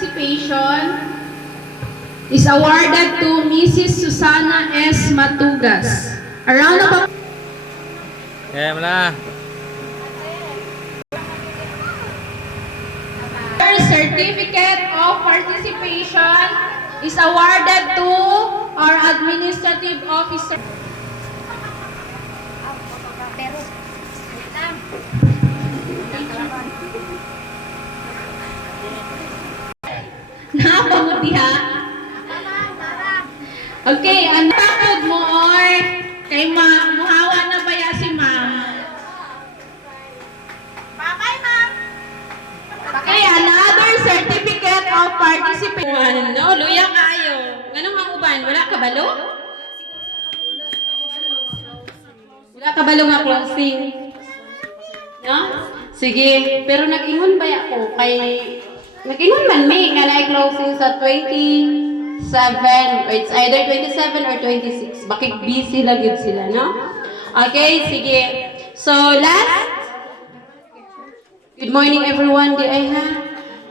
participation is awarded to Mrs. Susana S. Matugas. A round of applause. Kaya mo na. Certificate of participation is awarded to our administrative officer. Napamutiha. Okay, ang takod mo or kay muhawa na ba ya si ma'am? Okay, another certificate of participation. No, luya kayo. Ganun ang uban, wala ka balo? Wala ka balo nga closing? No? Sige, pero nag-ingon ba ako kay nag-ingon man may nga na closing sa 27 or it's either 27 or 26. Bakit busy lang yun sila, no? Okay, sige. So, last. Good morning everyone, di ay ha?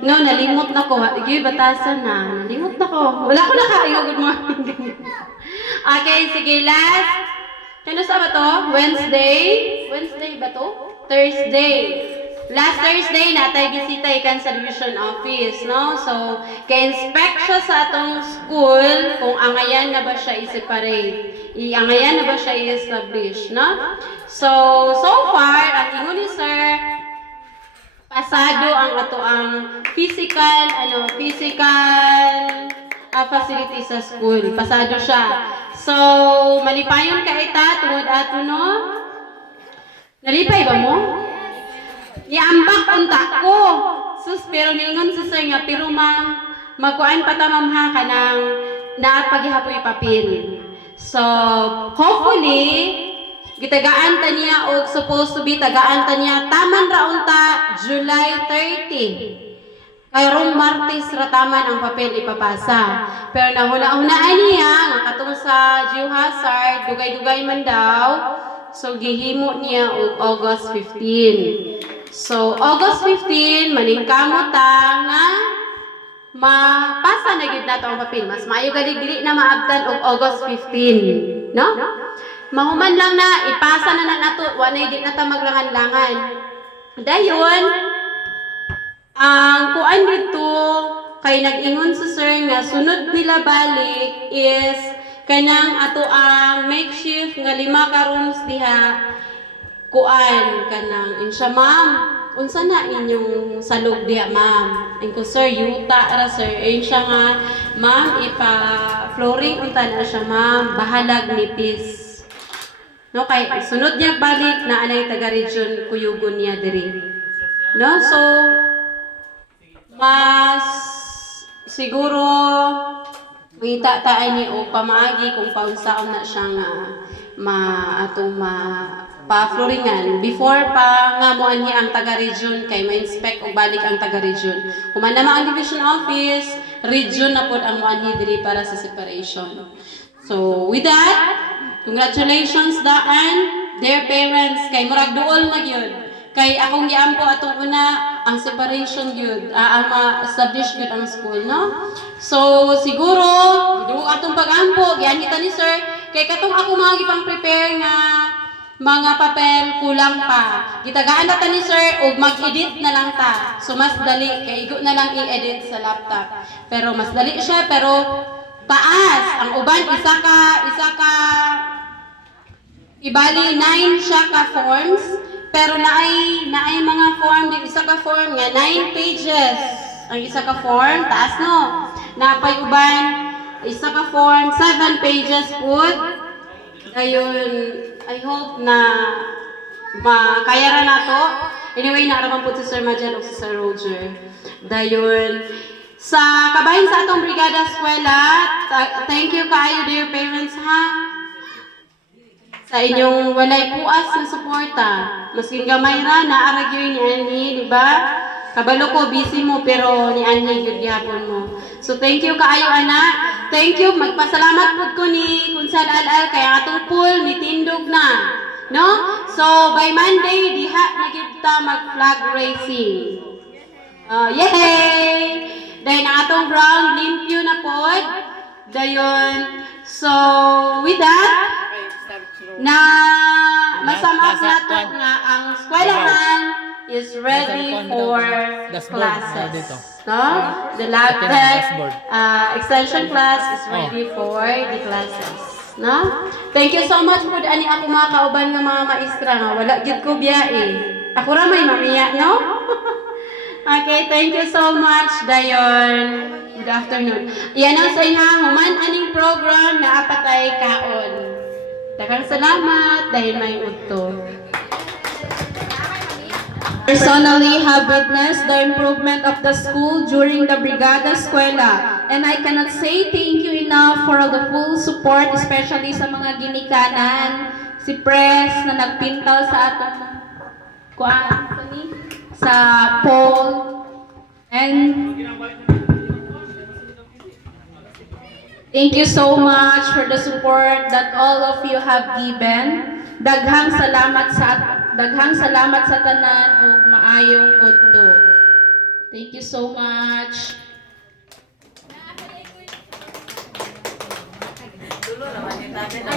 No, nalimot na ko. Sige, batasan na. Nalimot na ko. Wala ko na kayo. Good morning. Okay, sige, last. Kano sa ba to? Wednesday? Wednesday ba to? Thursday. Last Thursday, natay bisita ikan sa division office, no? So, ka-inspect siya sa atong school kung angayan na ba siya i-separate. Angayan na ba siya i-establish, no? So far, ang ingon ni sir, pasado ang ato ang physical facility sa school. Pasado siya. So, malipayon ka ita tungod ato no? Nalipay ba mo? Niambak unta ko. Sus, pero ningon sa sir nga, pero ma'am, magkuan pa ta ma'am ha ka ng naapaghihapoy papel. So, hopefully, gitagaan ta niya o supposed to be tagaan ta niya taman ra unta July 30. Kayrong Martes ra taman ang papel ipapasa. Pero nahuna-hunaan niya nga katong sa geohazard dugay-dugay man daw. So gihimo niya og August 15. So August 15 maningkamot ta nga mapasa na gid nato ang papel. Mas maayo gali dili na maabtan og August 15, no? Mahuman lang na, ipasa na nato, wanay di na ta maglangan-langan. Dayon, ang kuan dito, kay nag-ingon sa sir nga, sunod nila balik is, kanang ato ang makeshift nga 5 ka rooms diha, kuan, kanang, insya ma'am, unsa na inyong salog diha ma'am? Inko sir, yuta ra sir, insya nga, ma'am, ipa-flooring unta na siya ma'am, bahalag nipis. No, kay sunod niya balik na anay taga-region kuyugon niya diri. No, so mas siguro kita-taan ni o pamaagi kung paunsaon na siya nga pa-flooringan before pa nga moan niya ang taga-region kay ma-inspect o balik ang taga-region. Human naman ang division office, region na pod ang moan niya diri para sa separation. So with that, congratulations daan, their parents, kay murag duol na gyud. Kay akong giampo atong una ang separation gyud, ang ma-establish gyud ang school, no? So siguro duol atong pagampo, gianita ni sir, kay katong ako mga gipang prepare nga mga papel kulang pa. Gitagaan na ta ni sir og mag-edit na lang ta. So mas dali kay igo na lang i-edit sa laptop. Pero mas dali siya pero taas ang uban isa ka ibali 9 siya ka forms pero naay mga form di isa ka form nga 9 pages ang isa ka form taas no napay uban isa ka form 7 pages pud dayon I hope na makaya ra nato anyway naaraman pud si Sir Majan o si Sir Roger dayon sa kabahin sa atong Brigada Eskwela, thank you kaayo dear parents ha. Sa inyong walay puas ng suporta. Masking gamay ra, naaragyo ni Annie, di ba? Kabalo ko, busy mo, pero ni Annie, good yapon mo. So thank you kaayo anak. Thank you, magpasalamat po ko ni Kunsal Al-Al, kaya atong pool, nitindog na. No? So by Monday, diha na kita mag-flag racing. Yay! Dahil ang Dayon. So, with that, na masamap nato nga ang eskwelahan is ready for classes. No? The lab tech, extension class is ready for the classes. No? Thank you so much po ani ako mga kauban nga mga maestra nga wala gid ko biyae. Ako ra may mamiya, no? Okay, thank you so much, Dayon. Good afternoon. Yan ang sa inyo, human aning program na apatay kaon. Daghang salamat dahil may udto. Personally have witnessed the improvement of the school during the Brigada Eskwela, and I cannot say thank you enough for all the full support, especially sa mga ginikanan, si Pres na nagpintal sa atong sa pole, and thank you so much for the support that all of you have given. Daghang salamat sa tanan ug maayong udto. Thank you so much. Dulo naman yung dami na